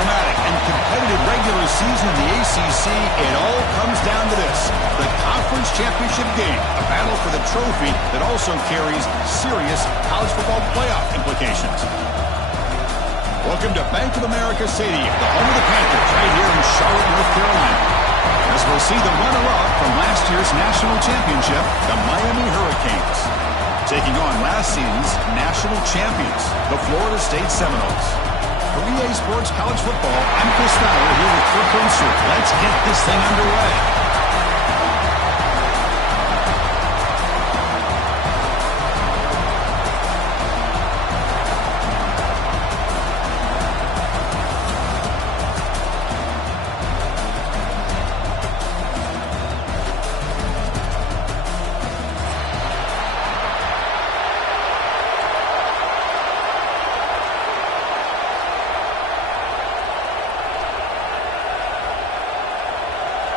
dramatic and competitive regular season in the ACC, it all comes down to this: the conference championship game, a battle for the trophy that also carries serious college football playoff implications. Welcome to Bank of America Stadium, the home of the Panthers, right here in Charlotte, North Carolina. As we'll see the runner-up from last year's national championship, the Miami Hurricanes, taking on last season's national champions, the Florida State Seminoles. For EA Sports College Football, I'm Chris Fowler here with Kirk Unser. Let's get this thing underway.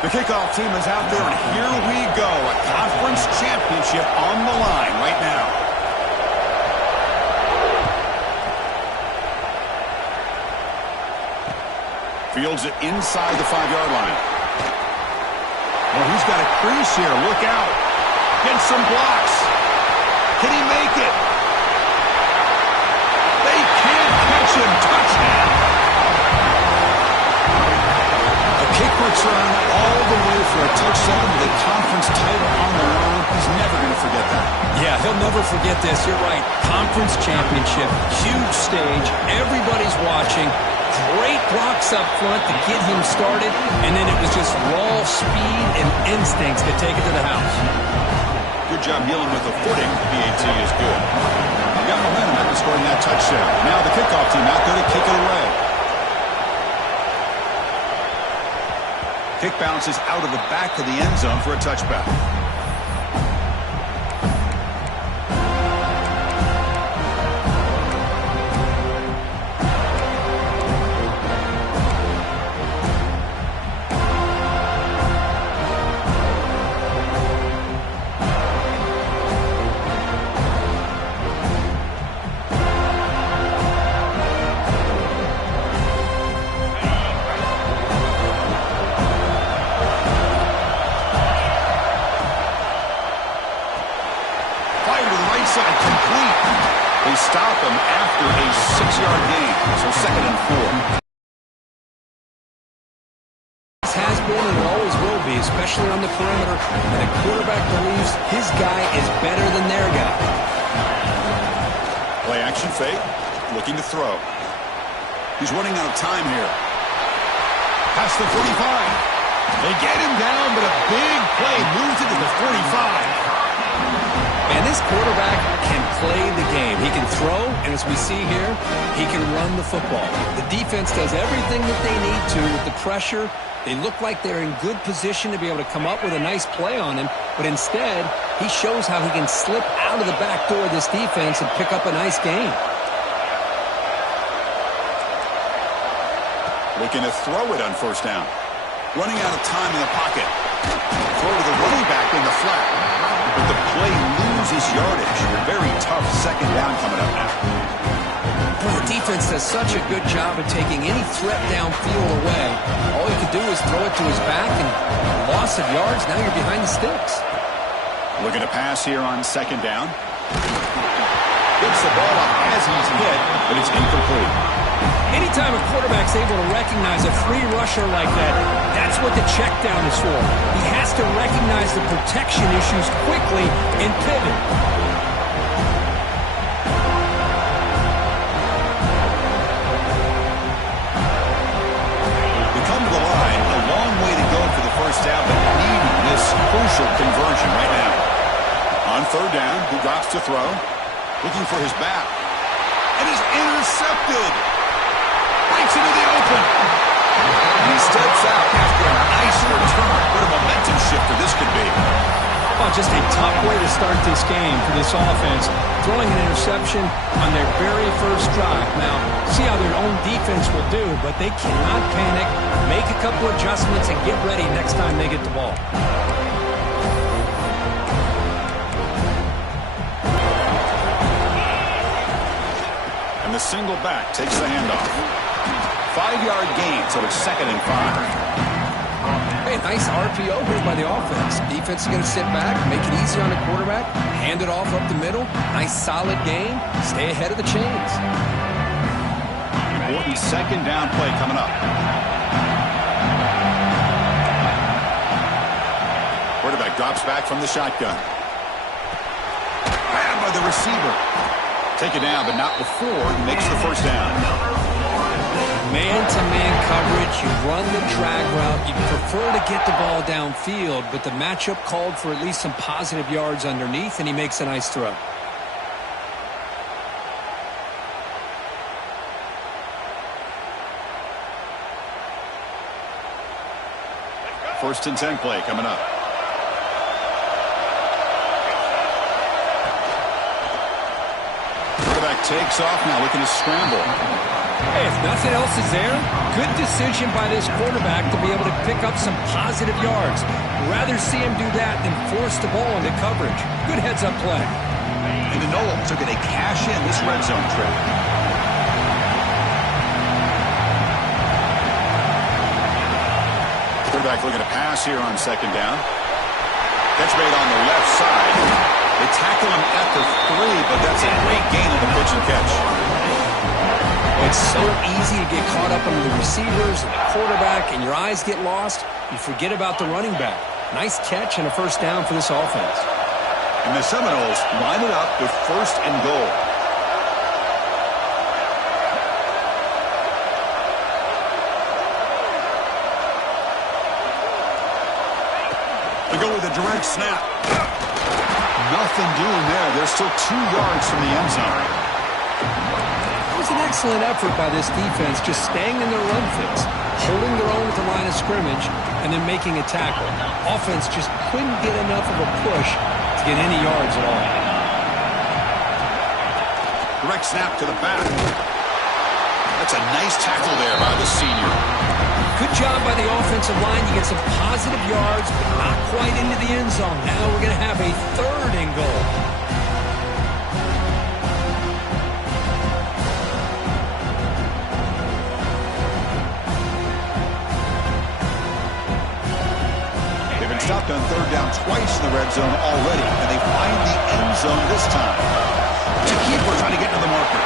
The kickoff team is out there, and here we go. A conference championship on the line right now. Fields it inside the 5-yard line. Well, he's got a crease here. Look out. Gets some blocks. Can he make it? They can't catch him. Touchdown. Kick return all the way for a touchdown with a conference title on the line. He's never going to forget that. Yeah, he'll never forget this. You're right. Conference championship, huge stage. Everybody's watching. Great blocks up front to get him started, and then it was just raw speed and instincts to take it to the house. Good job dealing with the footing. PAT is good. He got momentum after scoring that touchdown. Now the kickoff team out there to kick it away. Kick bounces out of the back of the end zone for a touchback. They stop him after a 6-yard gain, so 2nd and 4. This has been and it always will be, especially on the perimeter, and the quarterback believes his guy is better than their guy. Play action fake, looking to throw. He's running out of time here. Past the 45. They get him down, but a big play moves it to the 45. And this quarterback can play the game. He can throw, and as we see here, he can run the football. The defense does everything that they need to with the pressure. They look like they're in good position to be able to come up with a nice play on him, but instead, he shows how he can slip out of the back door of this defense and pick up a nice gain. Looking to throw it on 1st down. Running out of time in the pocket. Throw to the running back in the flat. But the play loses yardage. A very tough 2nd down coming up now. Boy, the defense does such a good job of taking any threat downfield away. All you can do is throw it to his back, and loss of yards, now you're behind the sticks. Looking to pass here on 2nd down. Gets the ball up as he's hit, but it's incomplete. Anytime a quarterback's able to recognize a free rusher like that, that's what the check down is for. He has to recognize the protection issues quickly and pivot. They come to the line, a long way to go for the 1st down, but needing this crucial conversion right now. On 3rd down, he drops to throw, looking for his back. It is intercepted. Breaks into the open. And he steps out after a nice return. What a momentum shifter this could be. Oh, just a tough way to start this game for this offense. Throwing an interception on their very first drive. Now, see how their own defense will do, but they cannot panic. Make a couple adjustments and get ready next time they get the ball. And the single back takes the handoff. 5-yard gain, so it's 2nd and 5. Hey, nice RPO here by the offense. Defense is going to sit back, make it easy on the quarterback, hand it off up the middle. Nice solid gain. Stay ahead of the chains. Important 2nd down play coming up. Quarterback drops back from the shotgun. Grabbed by the receiver. Take it down, but not before he makes the 1st down. Man-to-man coverage, you run the drag route. You prefer to get the ball downfield, but the matchup called for at least some positive yards underneath, and he makes a nice throw. First and 10 play coming up. Quarterback takes off now, looking to scramble. Hey, if nothing else is there, good decision by this quarterback to be able to pick up some positive yards. Rather see him do that than force the ball into coverage. Good heads-up play. And the Knowles are going to cash in this red zone trip. Quarterback looking to pass here on 2nd down. Catch made on the left side. They tackle him at the 3, but that's a great gain on the pitch and catch. It's so easy to get caught up under the receivers and the quarterback, and your eyes get lost. You forget about the running back. Nice catch and a 1st down for this offense. And the Seminoles line it up with 1st and goal. They go with a direct snap. Nothing doing there. They're still 2 yards from the end zone. It was an excellent effort by this defense, just staying in their run fits, holding their own at the line of scrimmage, and then making a tackle. Offense just couldn't get enough of a push to get any yards at all. Direct snap to the back. That's a nice tackle there by the senior. Good job by the offensive line. You get some positive yards, but not quite into the end zone. Now we're going to have a 3rd and goal. Stopped on 3rd down twice in the red zone already, and they find the end zone this time. It's a keeper trying to get to the marker.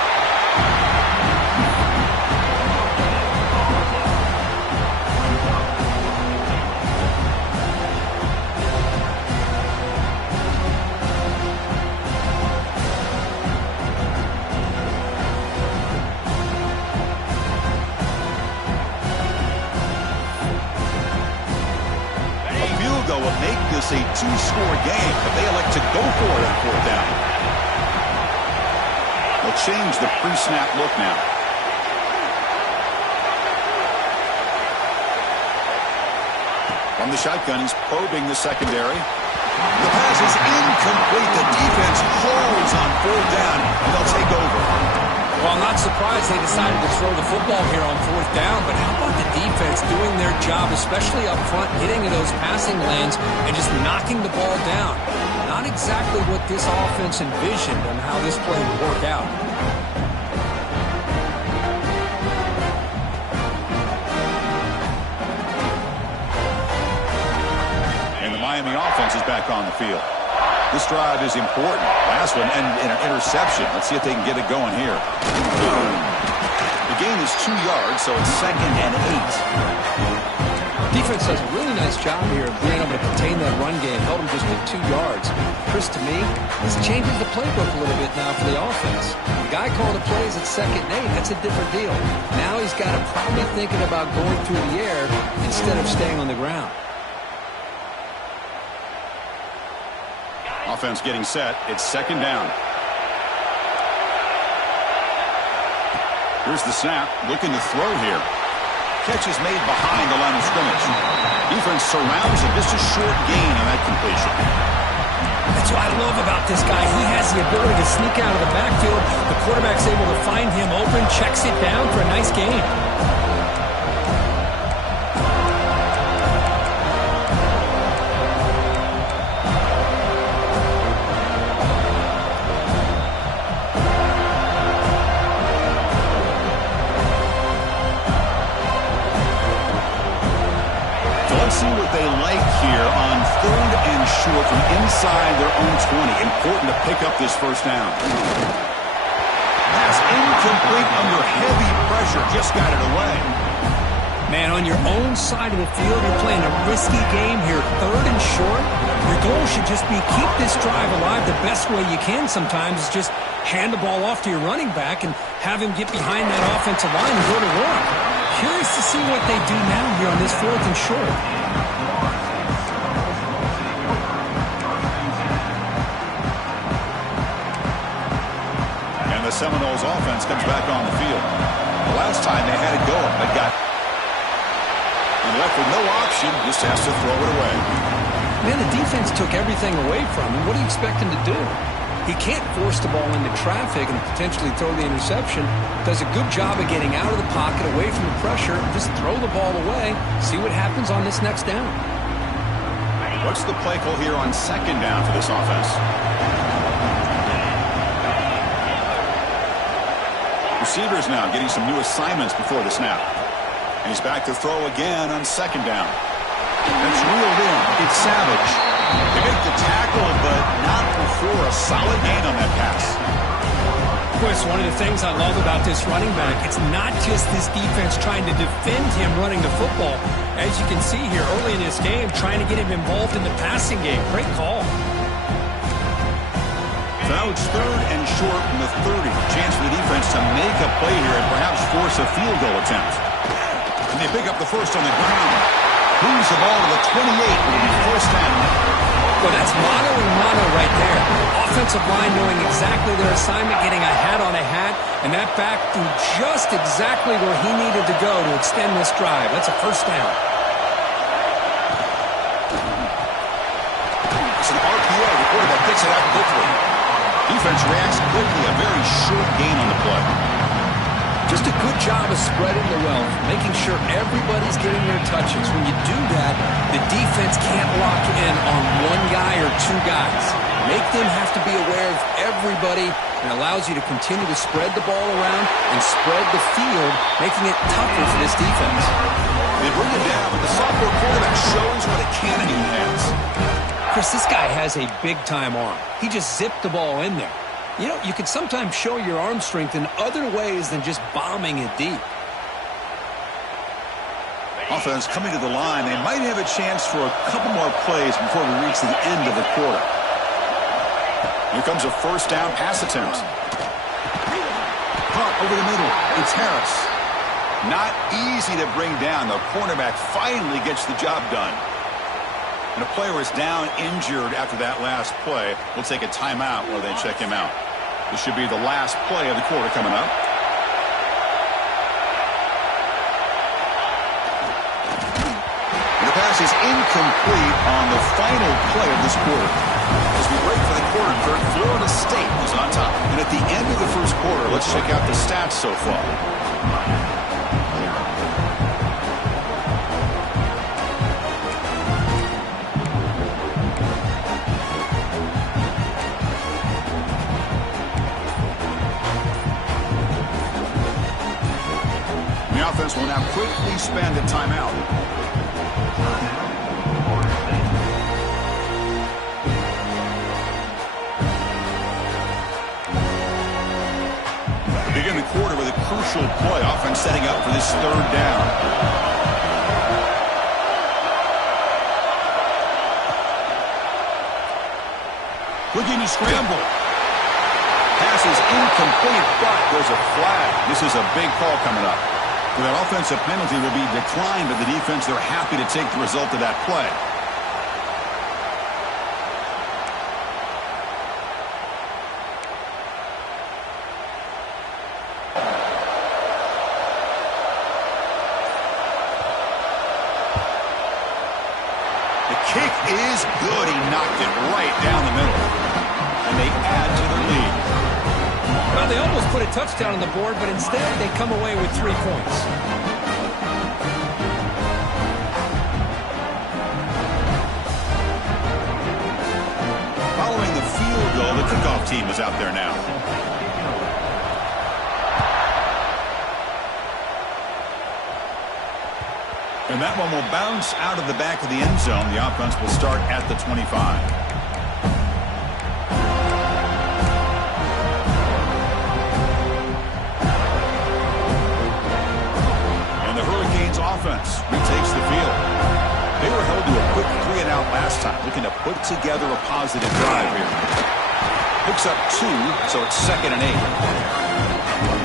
Will make this a 2-score game, but they elect to go for it on 4th down. They'll change the pre-snap look now. From the shotgun, he's probing the secondary. The pass is incomplete. The defense holds on 4th down, and they'll take over. Well, I'm not surprised they decided to throw the football here on 4th down, but how about the defense doing their job, especially up front, hitting in those passing lanes and just knocking the ball down? Not exactly what this offense envisioned on how this play would work out. And the Miami offense is back on the field. This drive is important. Last one, and an interception. Let's see if they can get it going here. The gain is 2 yards, so it's 2nd and 8. Defense does a really nice job here of being able to contain that run game. Held him just with 2 yards. Chris, to me, this changes the playbook a little bit now for the offense. The guy called the plays at 2nd and 8. That's a different deal. Now he's got to probably thinking about going through the air instead of staying on the ground. Offense getting set. It's 2nd down. Here's the snap. Looking to throw here. Catch is made behind the line of scrimmage. Defense surrounds him. Just a short gain on that completion. That's what I love about this guy. He has the ability to sneak out of the backfield. The quarterback's able to find him open, checks it down for a nice gain. see what they like here on 3rd and short from inside their own 20. Important to pick up this first down. Pass incomplete under heavy pressure. Just got it away. Man, on your own side of the field, you're playing a risky game here. 3rd and short. Your goal should just be keep this drive alive the best way you can sometimes is just hand the ball off to your running back and have him get behind that offensive line and go to work. Curious to see what they do now here on this 4th and short. And the Seminoles offense comes back on the field. The last time they had it going, but got left with no option, just has to throw it away. Man, the defense took everything away from him. What do you expect him to do? He can't force the ball into traffic and potentially throw the interception. Does a good job of getting out of the pocket, away from the pressure, just throw the ball away, see what happens on this next down. What's the play call here on 2nd down for this offense? Receivers now getting some new assignments before the snap. And he's back to throw again on 2nd down. That's reeled in. It's Savage. They make the tackle, but not before a solid gain on that pass. Chris, one of the things I love about this running back, it's not just this defense trying to defend him running the football. As you can see here early in this game, trying to get him involved in the passing game. Great call. So now it's 3rd and short from the 30. Chance for the defense to make a play here and perhaps force a field goal attempt. And they pick up the first on the ground. Moves the ball to the 28. It'll be first down. Well, that's mono and mono right there. Offensive line knowing exactly their assignment, getting a hat on a hat, and that back threw just exactly where he needed to go to extend this drive. That's a first down. It's an RPO. The quarterback picks it out quickly. Defense reacts quickly. A very short gain on the play. Just a good job of spreading the wealth, making sure everybody's getting their touches. When you do that, the defense can't lock in on one guy or two guys. Make them have to be aware of everybody and allows you to continue to spread the ball around and spread the field, making it tougher for this defense. They bring it down, but the sophomore quarterback shows what a cannon he has. Chris, this guy has a big-time arm. He just zipped the ball in there. You know, you can sometimes show your arm strength in other ways than just bombing it deep. Offense coming to the line. They might have a chance for a couple more plays before we reach the end of the quarter. Here comes a first down pass attempt. Caught over the middle. It's Harris. Not easy to bring down. The cornerback finally gets the job done. And a player is down injured after that last play. We'll take a timeout while they check him out. This should be the last play of the quarter coming up. And the pass is incomplete on the final play of this quarter. As we break for the quarter, Kurt, Florida State is on top. And at the end of the first quarter, let's check out the stats so far. The offense will now quickly spend a timeout. Begin the quarter with a crucial play. Offense setting up for this 3rd down. Looking to scramble. Pass is incomplete, but there's a flag. This is a big call coming up. So that offensive penalty will be declined, but the defense, they're happy to take the result of that play. The kick is good. He knocked it right down the middle. And they add to their lead. Well, they almost put a touchdown on the board, but instead they come away with 3 points. Following the field goal, the kickoff team is out there now. And that one will bounce out of the back of the end zone. The offense will start at the 25. And the Hurricanes offense retakes the field. They were held to a quick 3-and-out last time, looking to put together a positive drive here. Picks up 2, so it's 2nd and 8.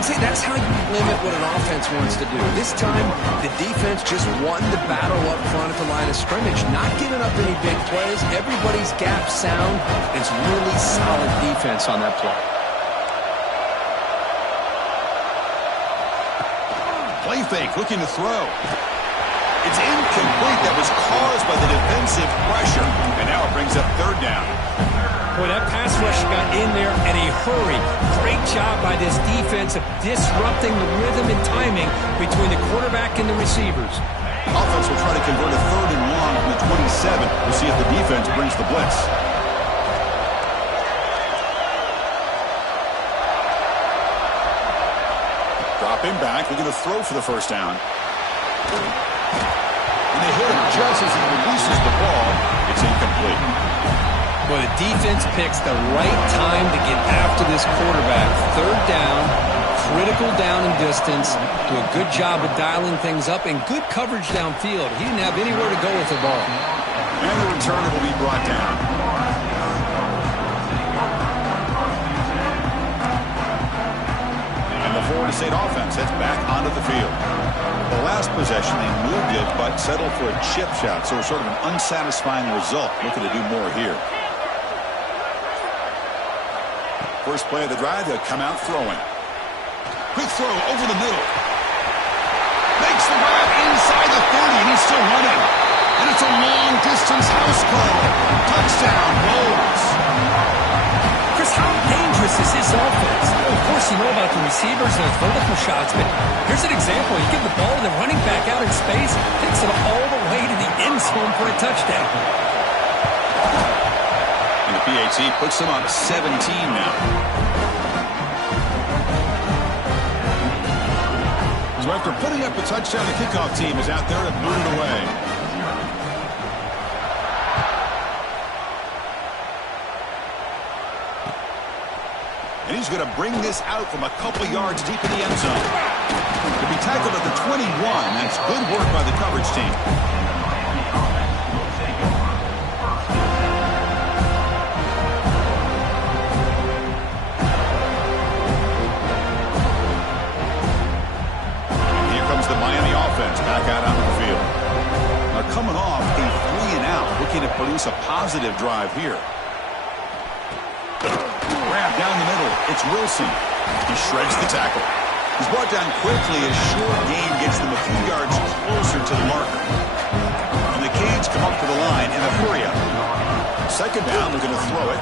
See, that's how you limit what an offense wants to do. This time, the defense just won the battle up front at the line of scrimmage, not giving up any big plays. Everybody's gap sound. It's really solid defense on that play. Play fake, looking to throw. It's incomplete. That was caused by the defensive pressure. And now it brings up 3rd down. Boy, that pass rush got in there in a hurry. Great job by this defense of disrupting the rhythm and timing between the quarterback and the receivers. Offense will try to convert a 3rd and long from the 27. We'll see if the defense brings the blitz. Drop him back. We're going to throw for the 1st down. And they hit him just as he releases the ball. It's incomplete. Well, the defense picks the right time to get after this quarterback. 3rd down, critical down and distance. Do a good job of dialing things up and good coverage downfield. He didn't have anywhere to go with the ball. And the returner will be brought down. And the Florida State offense heads back onto the field. The last possession, they moved it, but settled for a chip shot. So it's sort of an unsatisfying result. Looking to do more here. First play of the drive, they'll come out throwing. Quick throw over the middle. Makes the grab inside the 30, and he's still running. And it's a long-distance house call. Touchdown, Bulls. Chris, how dangerous is this offense? Well, of course, you know about the receivers and those vertical shots, but here's an example. You give the ball to the running back out in space, takes it all the way to the end zone for a touchdown. And the PAT puts them on 17 now. So after putting up a touchdown, the kickoff team is out there to boot it away. And he's going to bring this out from a couple yards deep in the end zone. To be tackled at the 21. That's good work by the coverage team. Back out onto the field. Now coming off a 3-and-out, looking to produce a positive drive here. Grab down the middle. It's Wilson. He shreds the tackle. He's brought down quickly. A short gain gets them a few yards closer to the marker. And the Canes come up to the line in a hurry up. 2nd down, they're going to throw it.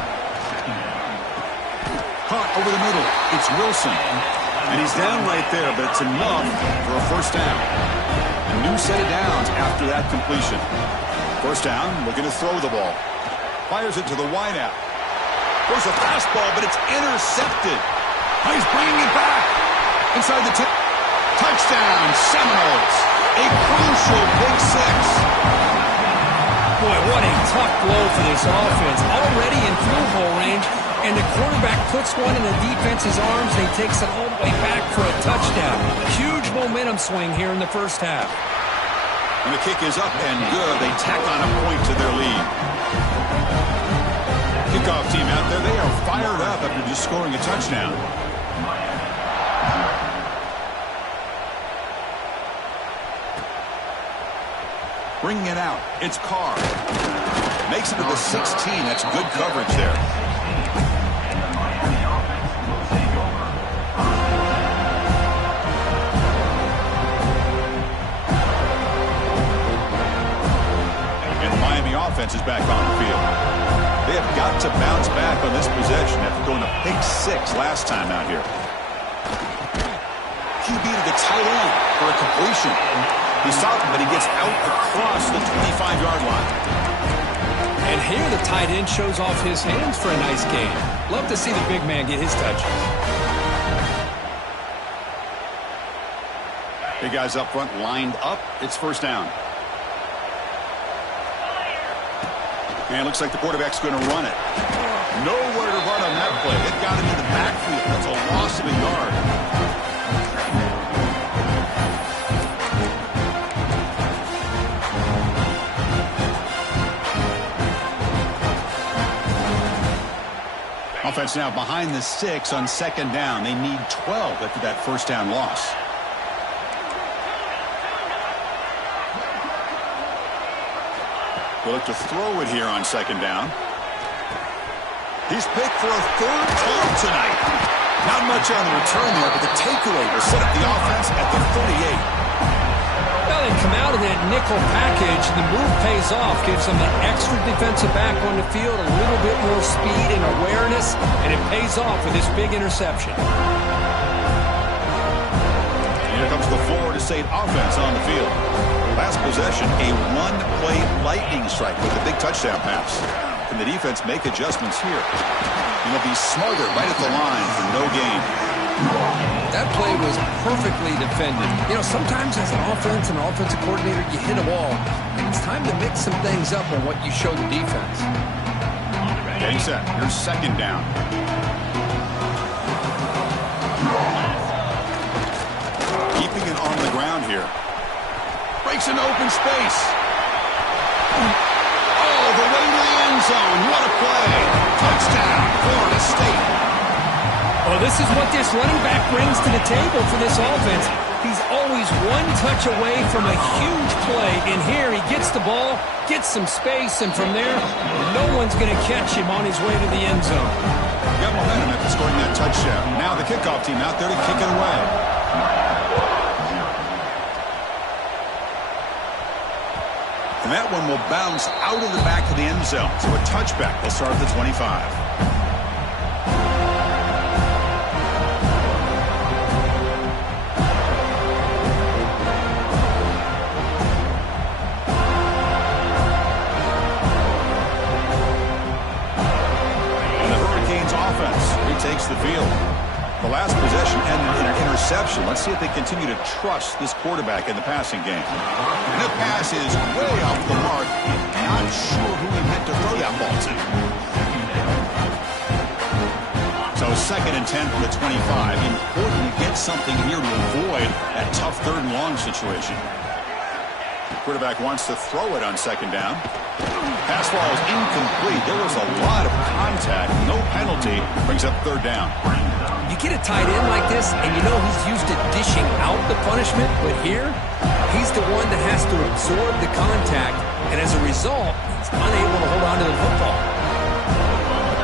Caught over the middle. It's Wilson. And he's down right there, but it's enough for a 1st down. A new set of downs after that completion. 1st down, looking to throw the ball. Fires it to the wideout. Goes a fastball, but it's intercepted. Oh, he's bringing it back. Inside the 10. Touchdown, Seminoles. A crucial pick 6. Boy, what a tough blow for this offense. Already in field goal range, and the quarterback puts one in the defense's arms, and he takes it all the way back for a touchdown. Huge momentum swing here in the 1st half. And the kick is up and good. They tack on a point to their lead. Kickoff team out there, they are fired up after just scoring a touchdown. Bringing it out, it's Carr. Makes it to the 16. That's good coverage there. And the Miami offense is back on the field. They have got to bounce back on this possession after going a pick 6 last time out here. QB to the tight end for a completion. He's stopped, but he gets out across the 25-yard line. And here the tight end shows off his hands for a nice gain. Love to see the big man get his touches. Big guys up front lined up. It's 1st down. And it looks like the quarterback's going to run it. Nowhere to run on that play. It got him in the backfield. That's a loss of a yard. Offense now behind the 6 on second down. They need 12 after that first down loss. They'll look to throw it here on second down. He's picked for a third time tonight. Not much on the return there, but the takeaway will set up the offense at the 38. Well, they come out of that nickel package. The move pays off, gives them an extra defensive back on the field, a little bit more speed and awareness, and it pays off with this big interception. Here comes the Florida State offense on the field. Last possession, a one-play lightning strike with a big touchdown pass. Can the defense make adjustments here? And they'll be smarter right at the line for no gain. That play was perfectly defended. You know, sometimes as an offense and offensive coordinator, you hit a wall. And it's time to mix some things up on what you show the defense. Getting set. Here's second down. Keeping it on the ground here. Breaks into open space. Oh, the way to the end zone. What a play. Touchdown, Florida State. Well, this is what this running back brings to the table for this offense. He's always one touch away from a huge play. And here he gets the ball, gets some space, and from there, no one's going to catch him on his way to the end zone. Got momentum after scoring that touchdown. Now the kickoff team out there to kick it away. And that one will bounce out of the back of the end zone. So a touchback will start at the 25. Takes the field. The last possession ended in an interception. Let's see if they continue to trust this quarterback in the passing game. And the pass is way off the mark. Not sure who he meant to throw that ball to. So second and 10 from the 25. Important to get something here to avoid that tough third and long situation. Quarterback wants to throw it on second down. Pass ball is incomplete. There was a lot of contact. No penalty. Brings up third down. You get a tight end like this, and you know he's used to dishing out the punishment, but here, he's the one that has to absorb the contact, and as a result, he's unable to hold on to the football.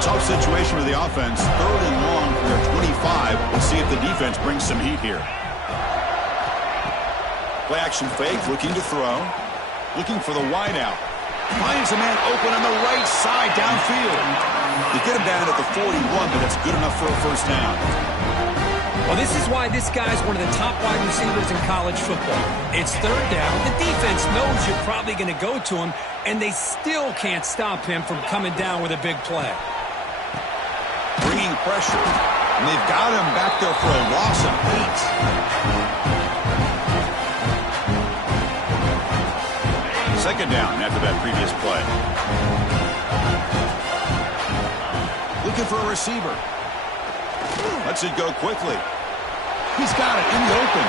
Tough situation with the offense. Third and long for their 25. Let's see if the defense brings some heat here. Play action fake, looking to throw. Looking for the wideout. Finds a man open on the right side downfield. They get him down at the 41, but that's good enough for a first down. Well, this is why this guy's one of the top wide receivers in college football. It's third down. The defense knows you're probably going to go to him, and they still can't stop him from coming down with a big play. Bringing pressure. And they've got him back there for a loss of 8. Second down after that previous play. Looking for a receiver. Lets it go quickly. He's got it in the open.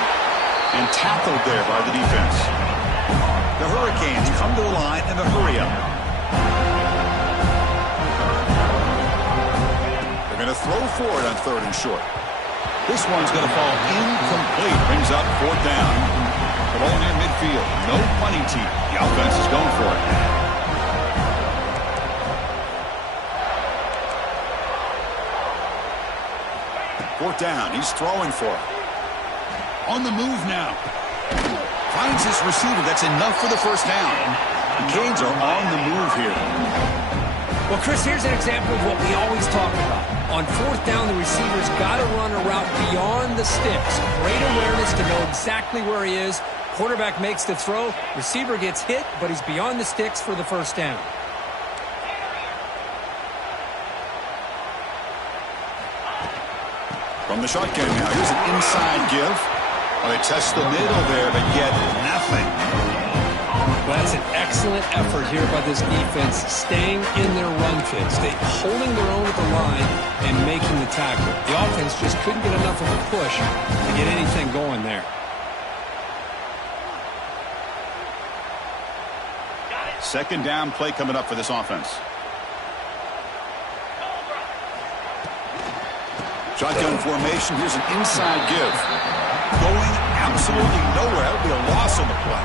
And tackled there by the defense. The Hurricanes come to the line in the hurry up. They're going to throw for it on third and short. This one's going to fall incomplete. Brings up fourth down. The ball near midfield. No punting team. The offense is going for it. Fourth down. He's throwing for it. On the move now. Finds his receiver. That's enough for the first down. The Canes are on the move here. Well, Chris, here's an example of what we always talk about. On fourth down, the receiver's got to run a route beyond the sticks. Great awareness to know exactly where he is. Quarterback makes the throw. Receiver gets hit, but he's beyond the sticks for the first down. From the shotgun now, here's an inside give. Well, they test the middle there, but yet nothing. Well, that's an excellent effort here by this defense, staying in their run fit, holding their own at the line and making the tackle. The offense just couldn't get enough of a push to get anything going there. Second down play coming up for this offense. Shotgun formation. Here's an inside give. Going absolutely nowhere. That would be a loss on the play.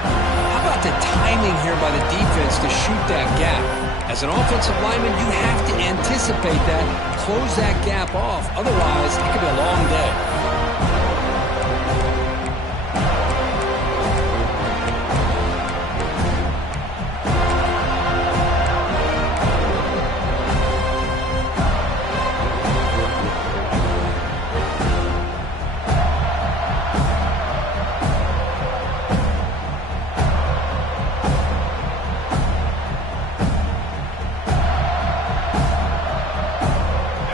How about the timing here by the defense to shoot that gap? As an offensive lineman, you have to anticipate that, close that gap off. Otherwise, it could be a long day.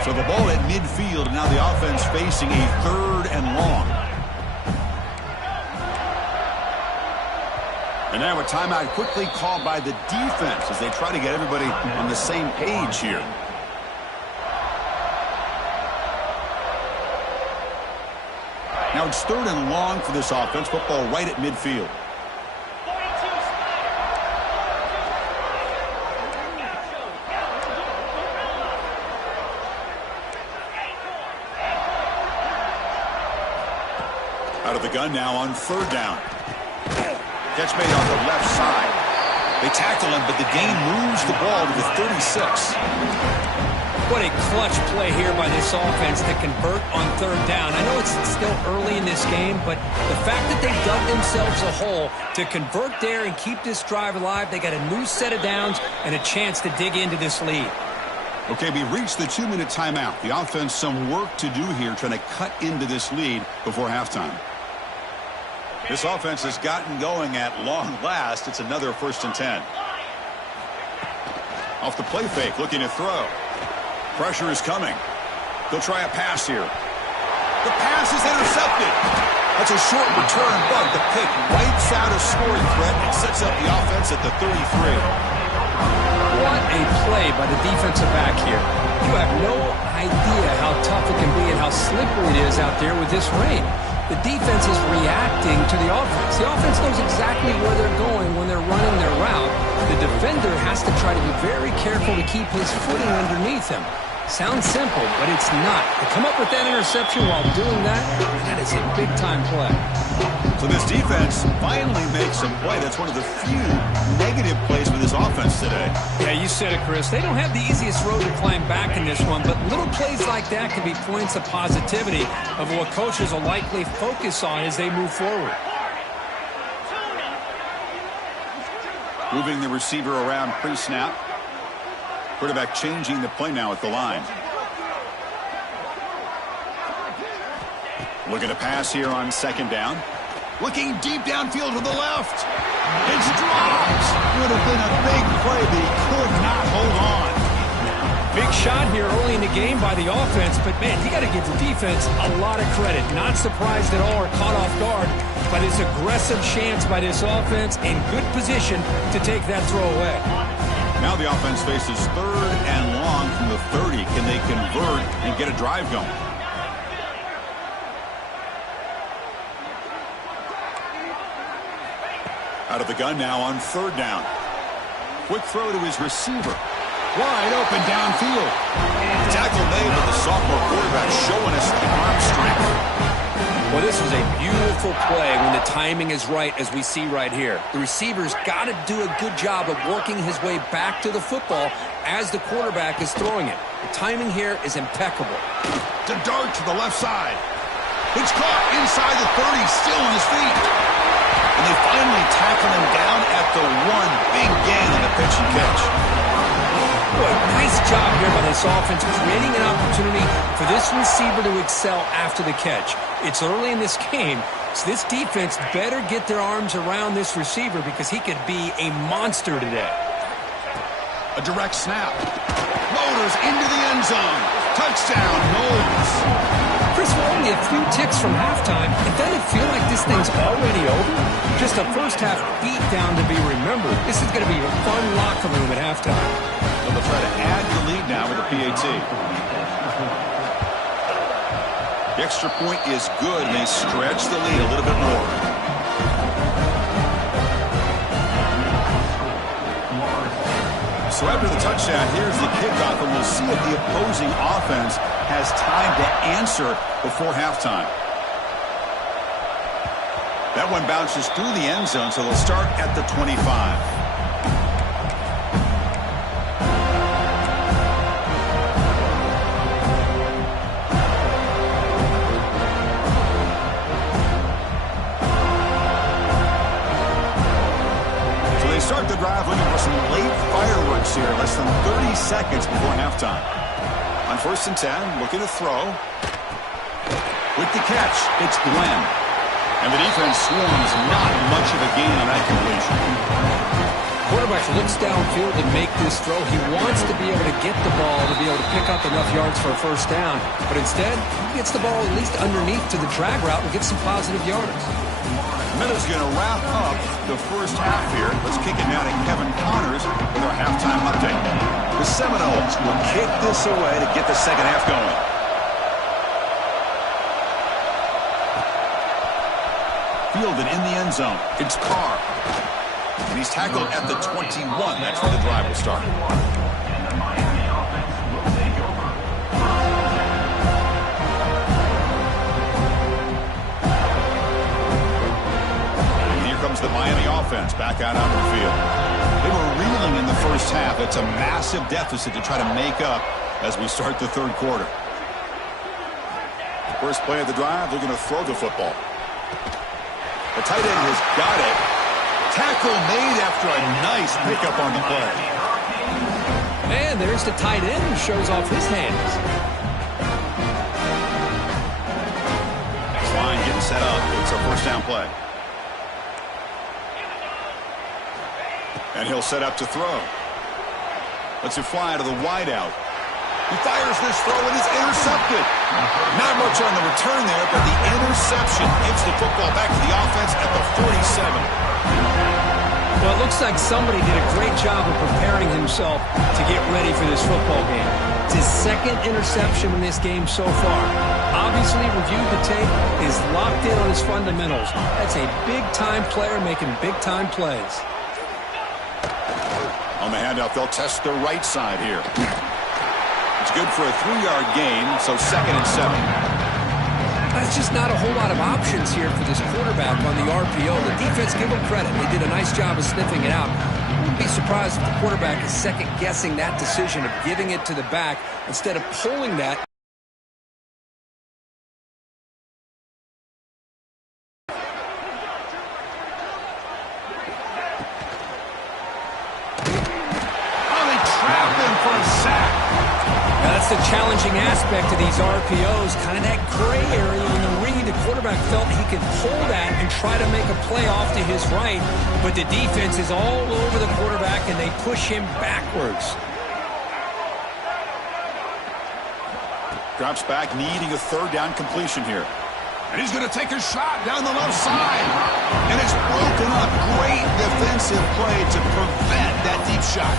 So the ball at midfield, and now the offense facing a 3rd and long. And now a timeout quickly called by the defense as they try to get everybody on the same page here. Now it's 3rd and long for this offense. Football right at midfield. Out of the gun now on 3rd down. Catch made on the left side. They tackle him, but the gain moves the ball to the 36. What a clutch play here by this offense to convert on 3rd down. I know it's still early in this game, but the fact that they dug themselves a hole to convert there and keep this drive alive, they got a new set of downs and a chance to dig into this lead. Okay, we reached the 2-minute timeout. The offense some work to do here trying to cut into this lead before halftime. This offense has gotten going at long last. It's another 1st and 10. Off the play fake, looking to throw. Pressure is coming. They'll try a pass here. The pass is intercepted. That's a short return, but the pick wipes out a scoring threat and sets up the offense at the 33. What a play by the defensive back here. You have no idea how tough it can be and how slippery it is out there with this rain. The defense is reacting to the offense. The offense knows exactly where they're going when they're running their route. The defender has to try to be very careful to keep his footing underneath him. Sounds simple, but it's not. To come up with that interception while doing that, that is a big-time play. So this defense finally makes some play. That's one of the few negative plays for this offense today. Yeah, you said it, Chris. They don't have the easiest road to climb back in this one, but little plays like that can be points of positivity of what coaches will likely focus on as they move forward. Moving the receiver around pre-snap. Quarterback changing the play now at the line. Looking to pass here on 2nd down. Looking deep downfield to the left. It's dropped. Would have been a big play, but he could not hold on. Big shot here early in the game by the offense, but man, you got to give the defense a lot of credit. Not surprised at all or caught off guard by this aggressive chance by this offense in good position to take that throw away. Now the offense faces 3rd and long from the 30. Can they convert and get a drive going? Out of the gun now on 3rd down. Quick throw to his receiver. Wide open downfield. Tackle made with the sophomore quarterback showing us the arm strength. Well, this was a beautiful play when the timing is right, as we see right here. The receiver's got to do a good job of working his way back to the football as the quarterback is throwing it. The timing here is impeccable. To dart to the left side. It's caught inside the 30, still on his feet. And they finally tackle him down at the 1. Big gain on the pitch and catch. Boy, nice job here by this offense, creating an opportunity for this receiver to excel after the catch. It's early in this game, so this defense better get their arms around this receiver because he could be a monster today. A direct snap. Motors into the end zone. Touchdown, Knowles. Chris, guess we're only a few ticks from halftime. It doesn't feel like this thing's already over. Just a first-half beatdown to be remembered. This is going to be a fun locker room at halftime. So they'll try to add the lead now with a PAT. The extra point is good, and they stretch the lead a little bit more. So after the touchdown, here's the kickoff, and we'll see if the opposing offense has time to answer before halftime. That one bounces through the end zone, so they'll start at the 25. Start the drive looking for some late fireworks here, less than 30 seconds before halftime. On 1st and 10, looking to throw. With the catch, it's Glenn. And the defense swarms, not much of a gain on that completion. Quarterback looks downfield to make this throw. He wants to be able to get the ball to be able to pick up enough yards for a first down. But instead, he gets the ball at least underneath to the drag route and gets some positive yards. Miller's going to wrap up the first half here. Let's kick it now to Kevin Connors with our halftime update. The Seminoles will kick this away to get the second half going. Fielded in the end zone. It's Carr. And he's tackled at the 21. That's where the drive will start. The Miami offense back out on the field. They were reeling in the first half. It's a massive deficit to try to make up as we start the third quarter. First play of the drive, they're going to throw the football. The tight end has got it. Tackle made after a nice pickup on the play. And there's the tight end who shows off his hands. Next line getting set up. It's a first down play. And he'll set up to throw. Lets it fly to the wideout. He fires this throw and is intercepted. Not much on the return there, but the interception gives the football back to the offense at the 47. Well, it looks like somebody did a great job of preparing himself to get ready for this football game. It's his second interception in this game so far. Obviously reviewed the tape, is locked in on his fundamentals. That's a big-time player making big-time plays. On the handoff, they'll test the right side here. It's good for a 3-yard gain, so 2nd and 7. That's just not a whole lot of options here for this quarterback on the RPO. The defense, give them credit. They did a nice job of sniffing it out. I wouldn't be surprised if the quarterback is second-guessing that decision of giving it to the back instead of pulling that. That's the challenging aspect of these RPOs, kind of that gray area in the read. The quarterback felt he could pull that and try to make a play off to his right, but the defense is all over the quarterback, and they push him backwards. Drops back, needing a 3rd down completion here. And he's going to take a shot down the left side. And it's broken up. Great defensive play to prevent that deep shot.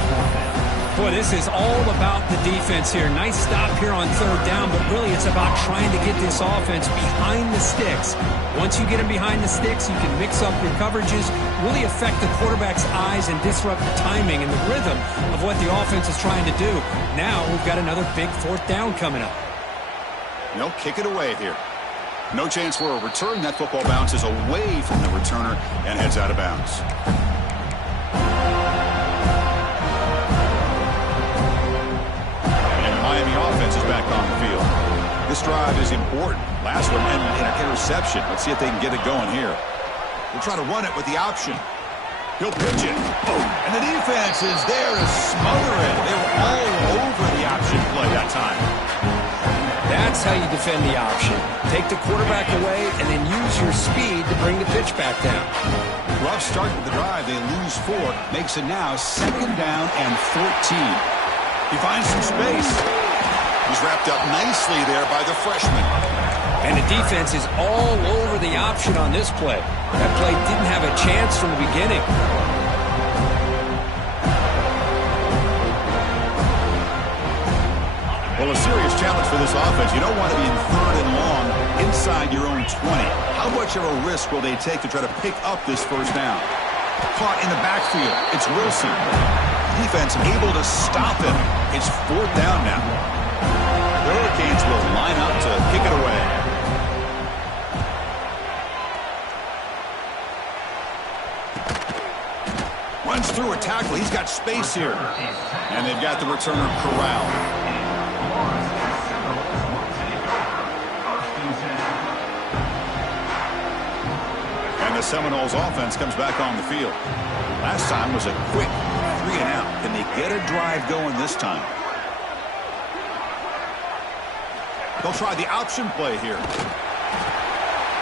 Boy, this is all about the defense here. Nice stop here on 3rd down, but really it's about trying to get this offense behind the sticks. Once you get them behind the sticks, you can mix up your coverages, really affect the quarterback's eyes and disrupt the timing and the rhythm of what the offense is trying to do. Now we've got another big 4th down coming up. No, kick it away here. No chance for a return. That football bounces away from the returner and heads out of bounds. Miami offense is back on the field. This drive is important. Last one ended in an interception. Let's see if they can get it going here. They'll try to run it with the option. He'll pitch it. Boom. And the defense is there to smother it. They were all over the option play that time. That's how you defend the option. Take the quarterback away and then use your speed to bring the pitch back down. Rough start to the drive. They lose 4. Makes it now 2nd down and 14. He finds some space. He's wrapped up nicely there by the freshman. And the defense is all over the option on this play. That play didn't have a chance from the beginning. Well, a serious challenge for this offense. You don't want to be in 3rd and long inside your own 20. How much of a risk will they take to try to pick up this first down? Caught in the backfield. It's Wilson. Defense able to stop him. It's 4th down now. The Hurricanes will line up to kick it away. Runs through a tackle. He's got space here. And they've got the returner corralled. The Seminoles offense comes back on the field. Last time was a quick 3-and-out. Can they get a drive going this time? They'll try the option play here.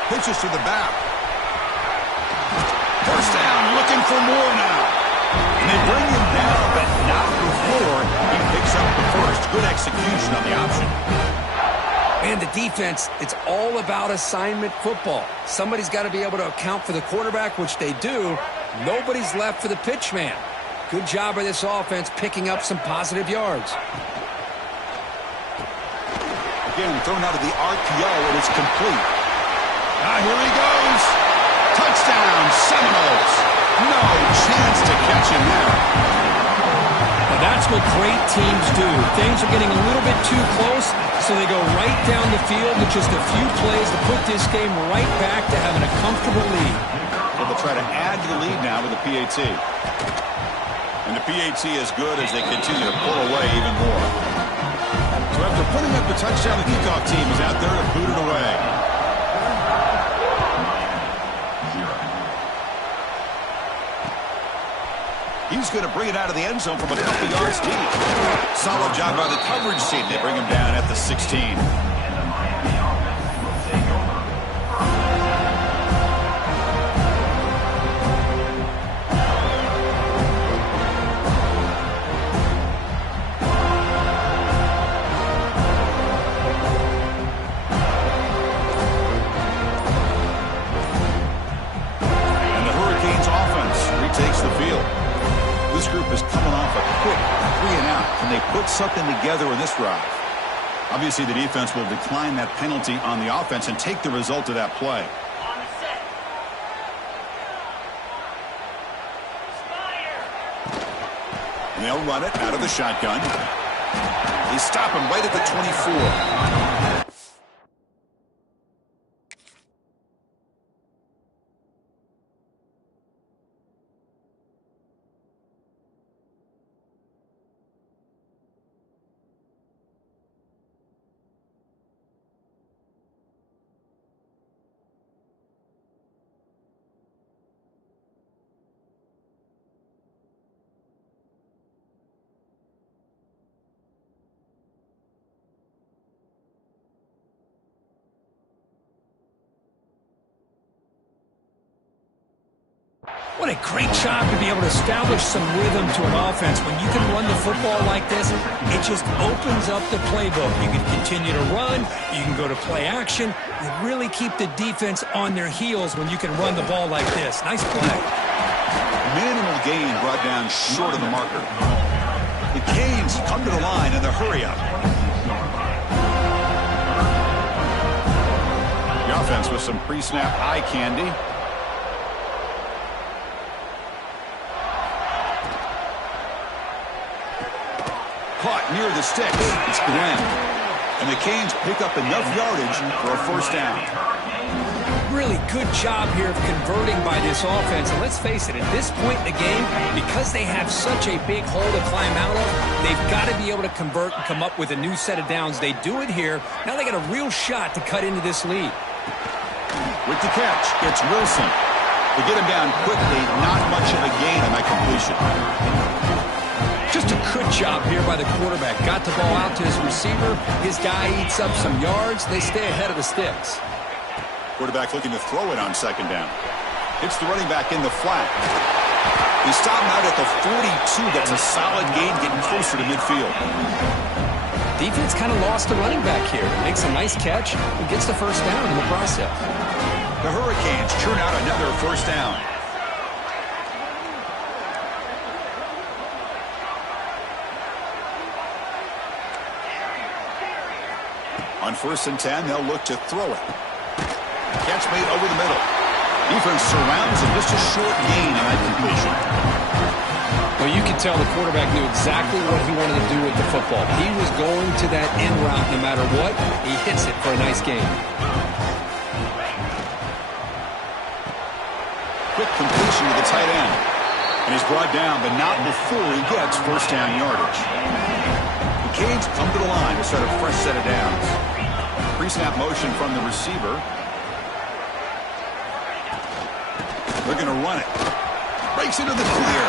Pitches to the back. First down, looking for more now. And they bring him down, but not before he picks up the first. Good execution on the option. And the defense, it's all about assignment football. Somebody's got to be able to account for the quarterback, which they do. Nobody's left for the pitch man. Good job by this offense picking up some positive yards. Again, thrown out of the RPO, and it's complete. Here he goes. Touchdown, Seminoles. No chance to catch him there. Now that's what great teams do. Things are getting a little bit too close, so they go right down the field with just a few plays to put this game right back to having a comfortable lead. So they'll try to add to the lead now with the PAT. And the PAT is good as they continue to pull away even more. So after putting up the touchdown, the kickoff team is out there to boot it away. He's going to bring it out of the end zone from a couple yards deep. Solid job by the coverage team. They bring him down at the 16. And the Hurricanes offense retakes the field. This group is coming off a quick 3-and-out. Can they put something together in this drive? Obviously, the defense will decline that penalty on the offense and take the result of that play. And they'll run it out of the shotgun. They stop him right at the 24. What a great job to be able to establish some rhythm to an offense. When you can run the football like this, it just opens up the playbook. You can continue to run. You can go to play action. You really keep the defense on their heels when you can run the ball like this. Nice play. Minimal gain brought down short of the marker. The Canes come to the line in the hurry-up. The offense with some pre-snap eye candy. Caught near the sticks. It's Glenn. And the Canes pick up enough yardage for a first down. Really good job here of converting by this offense. And let's face it, at this point in the game, because they have such a big hole to climb out of, they've got to be able to convert and come up with a new set of downs. They do it here. Now they got a real shot to cut into this lead. With the catch, it's Wilson. To get him down quickly, not much of a gain on that completion. Just a good job here by the quarterback. Got the ball out to his receiver. His guy eats up some yards. They stay ahead of the sticks. Quarterback looking to throw it on second down. Hits the running back in the flat. He stopped him out at the 42. That's a solid gain getting closer to midfield. Defense kind of lost the running back here. Makes a nice catch and gets the first down in the process. The Hurricanes churn out another first down. On 1st and 10, they'll look to throw it. Catch made over the middle. Defense surrounds him. Just a short gain on that completion. Well, you could tell the quarterback knew exactly what he wanted to do with the football. He was going to that end route no matter what. He hits it for a nice gain. Quick completion to the tight end. And he's brought down, but not before he gets first down yardage. The Canes come to the line to start a fresh set of downs. Pre-snap motion from the receiver. They're going to run it. Breaks into the clear.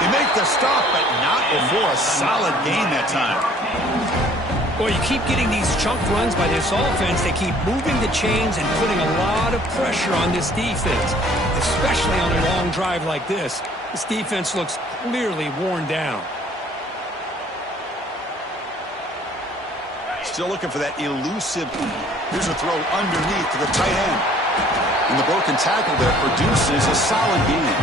They make the stop, but not before a solid gain that time. Well, you keep getting these chunk runs by this offense. They keep moving the chains and putting a lot of pressure on this defense, especially on a long drive like this. This defense looks clearly worn down. Still looking for that elusive. Here's a throw underneath to the tight end. And the broken tackle there produces a solid gain.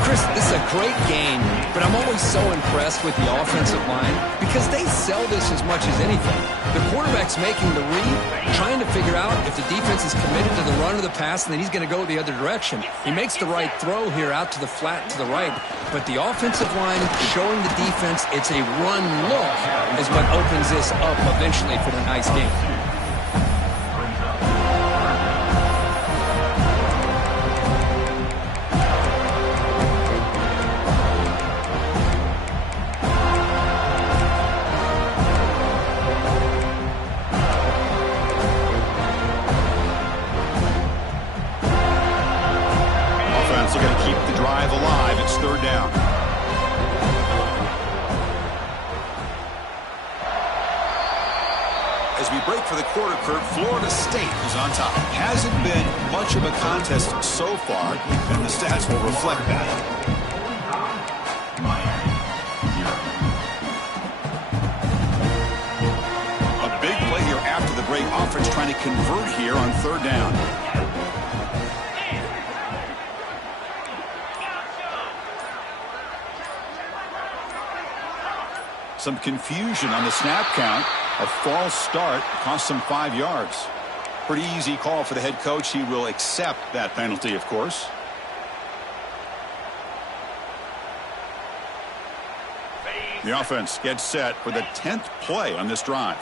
Chris, this is a great game, but I'm always so impressed with the offensive line because they sell this as much as anything. The quarterback's making the read, trying to figure out if the defense is committed to the run or the pass, and then he's going to go the other direction. He makes the right throw here out to the flat to the right, but the offensive line showing the defense it's a run look is what opens this up eventually for the nice game. They're going to keep the drive alive. It's 3rd down. As we break for the quarter, Kurt, Florida State is on top. Hasn't been much of a contest so far, and the stats will reflect that. A big play here after the break. Offense trying to convert here on 3rd down. Some confusion on the snap count. A false start cost him 5 yards. Pretty easy call for the head coach. He will accept that penalty, of course. The offense gets set for the 10th play on this drive.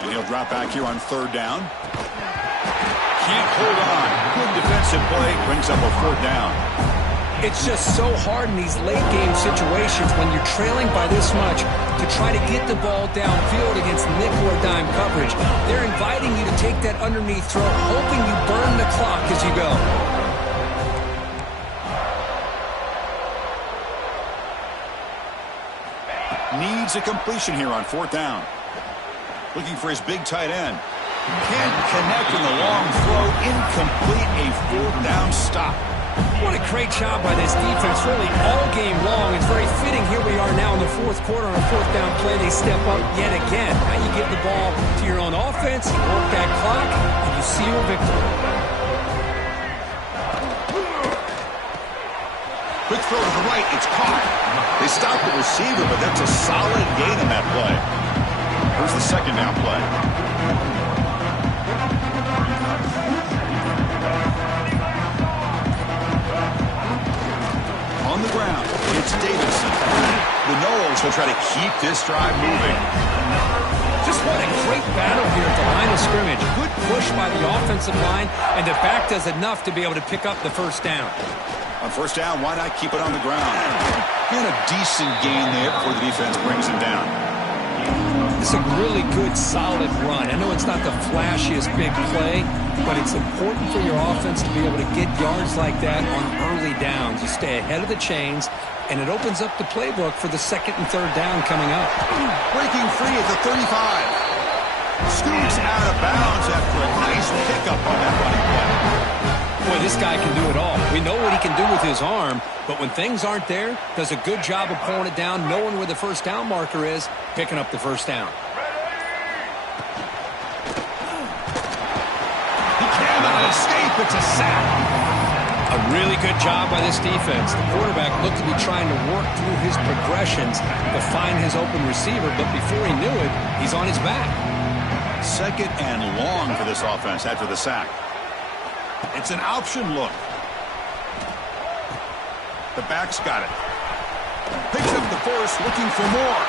And he'll drop back here on 3rd down. Can't hold on. Good defensive play. Brings up a 4th down. It's just so hard in these late game situations when you're trailing by this much to try to get the ball downfield against nickel or dime coverage. They're inviting you to take that underneath throw, hoping you burn the clock as you go. Needs a completion here on 4th down. Looking for his big tight end. Can't connect in the long throw. Incomplete. A 4th down stop. What a great job by this defense, really all game long. It's very fitting. Here we are now in the 4th quarter on a 4th down play. They step up yet again. Now you give the ball to your own offense, you work that clock, and you seal a victory. Quick throw to the right. It's caught. They stop the receiver, but that's a solid gain in that play. Here's the 2nd down play. On the ground, it's Davidson. The Noles will try to keep this drive moving. Just what a great battle here at the line of scrimmage. Good push by the offensive line, and the back does enough to be able to pick up the first down. On 1st down, why not keep it on the ground? And a decent gain there before the defense brings him down. It's a really good, solid run. I know it's not the flashiest big play, but it's important for your offense to be able to get yards like that on early downs. You stay ahead of the chains, and it opens up the playbook for the 2nd and 3rd down coming up. Breaking free at the 35. Scoots out of bounds after a nice pickup on that running play. Boy, this guy can do it all. We know what he can do with his arm, but when things aren't there, does a good job of pulling it down, knowing where the first down marker is, picking up the first down. He cannot escape. It's a sack. A really good job by this defense. The quarterback looked to be trying to work through his progressions to find his open receiver, but before he knew it, he's on his back. Second and long for this offense after the sack. It's an option look. The back's got it. Picks up the first, looking for more.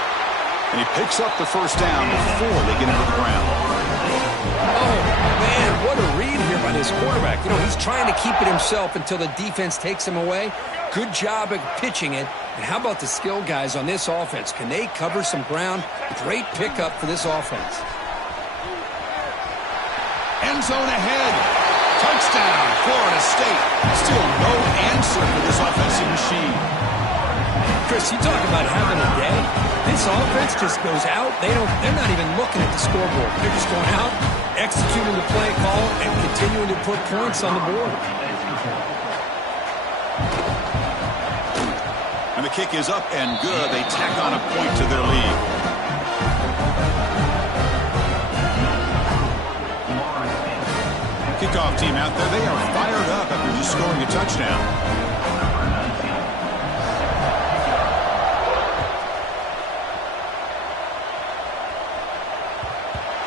And he picks up the first down before they get into the ground. Oh, man, what a read here by this quarterback. You know, he's trying to keep it himself until the defense takes him away. Good job of pitching it. And how about the skill guys on this offense? Can they cover some ground? Great pickup for this offense. End zone ahead. Touchdown, Florida State. Still no answer for this offensive machine. Chris, you talk about having a day. This offense just goes out. They're not even looking at the scoreboard. They're just going out, executing the play call, and continuing to put points on the board. And the kick is up and good. They tack on a point to their lead. Kickoff team out there. They are fired up after just scoring a touchdown.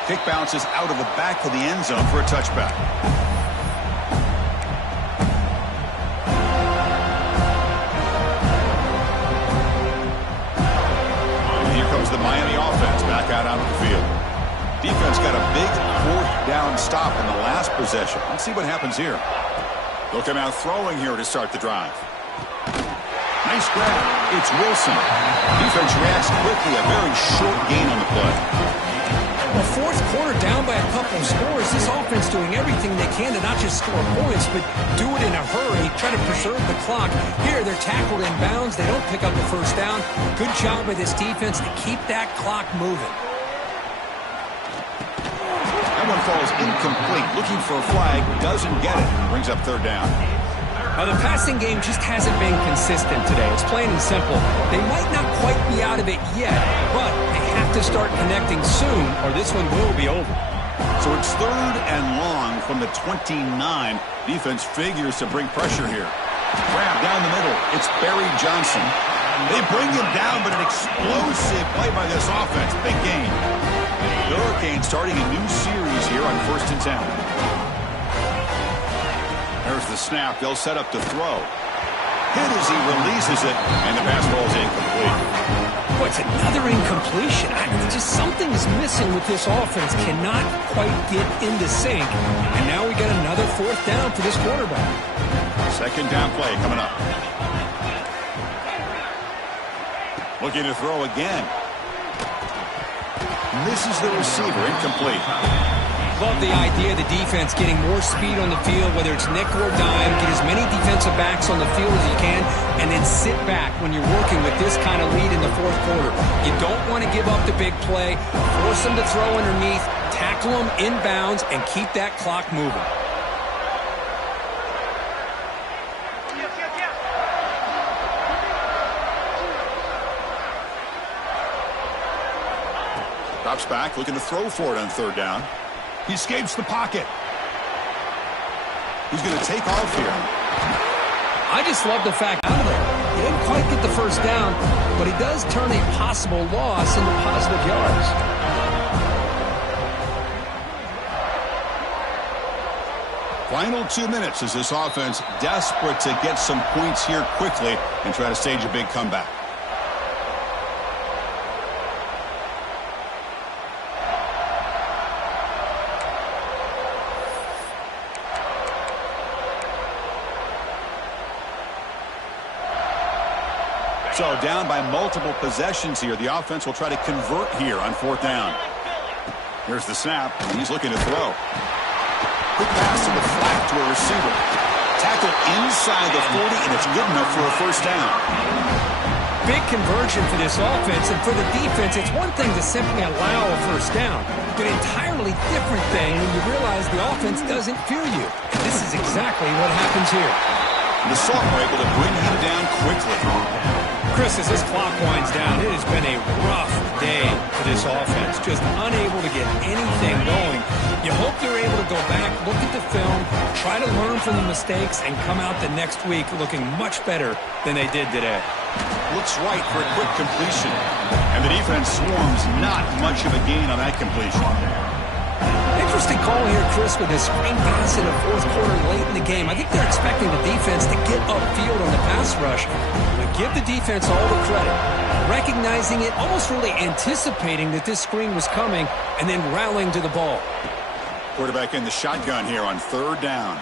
Kick bounces out of the back of the end zone for a touchback. And here comes the Miami offense back out onto the field. Defense got a big fourth down stop in the last possession. Let's see what happens here. They'll come out throwing here to start the drive. Nice grab. It's Wilson. Defense reacts quickly. A very short gain on the play. Well, fourth quarter down by a couple of scores. This offense doing everything they can to not just score points, but do it in a hurry, try to preserve the clock. Here, they're tackled in bounds. They don't pick up the first down. Good job by this defense to keep that clock moving. That one falls incomplete. Looking for a flag. Doesn't get it. Brings up third down. Now, the passing game just hasn't been consistent today. It's plain and simple. They might not quite be out of it yet, but they have to start connecting soon, or this one will be over. So it's third and long from the 29. Defense figures to bring pressure here. Grab down the middle. It's Barry Johnson. They bring him down, but an explosive play by this offense. Big game. The Hurricanes starting a new series here on 1st and 10. There's the snap. They'll set up to throw. Hit as he releases it, and the pass ball is incomplete. Boy, it's another incompletion. Just something's missing with this offense. Cannot quite get into sync. And now we got another fourth down for this quarterback. Second down play coming up. Looking to throw again. Misses the receiver, incomplete. Love the idea of the defense getting more speed on the field, whether it's nickel or dime, get as many defensive backs on the field as you can, and then sit back when you're working with this kind of lead in the fourth quarter. You don't want to give up the big play, force them to throw underneath, tackle them inbounds, and keep that clock moving. Drops back, looking to throw for it on third down. He escapes the pocket. He's going to take off here. I just love the fact out of there. He didn't quite get the first down, but he does turn a possible loss into positive yards. Final 2 minutes as this offense desperate to get some points here quickly and try to stage a big comeback. So down by multiple possessions here. The offense will try to convert here on fourth down. Here's the snap. He's looking to throw. Quick pass to the flat to a receiver. Tackle inside the 40, and it's good enough for a first down. big conversion for this offense, and for the defense, it's one thing to simply allow a first down, but an entirely different thing when you realize the offense doesn't fear you. And this is exactly what happens here. The Salt were able to bring him down quickly. Chris, as this clock winds down, it has been a rough day for this offense. Just unable to get anything going. You hope they're able to go back, look at the film, try to learn from the mistakes, and come out the next week looking much better than they did today. Looks right for a quick completion. And the defense swarms, not much of a gain on that completion. Interesting call here, Chris, with this screen pass in the fourth quarter late in the game. I think they're expecting the defense to get upfield on the pass rush. But give the defense all the credit. Recognizing it, almost really anticipating that this screen was coming, and then rallying to the ball. Quarterback in the shotgun here on third down.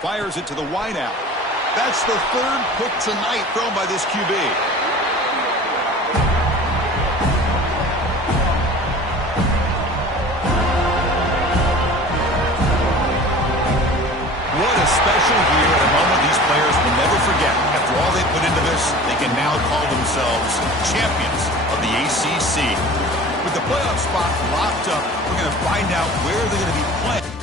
Fires it to the wideout. That's the third pick tonight thrown by this QB. What a special year and a moment these players will never forget. After all they put into this, they can now call themselves champions of the ACC. With the playoff spot locked up, we're going to find out where they're going to be playing.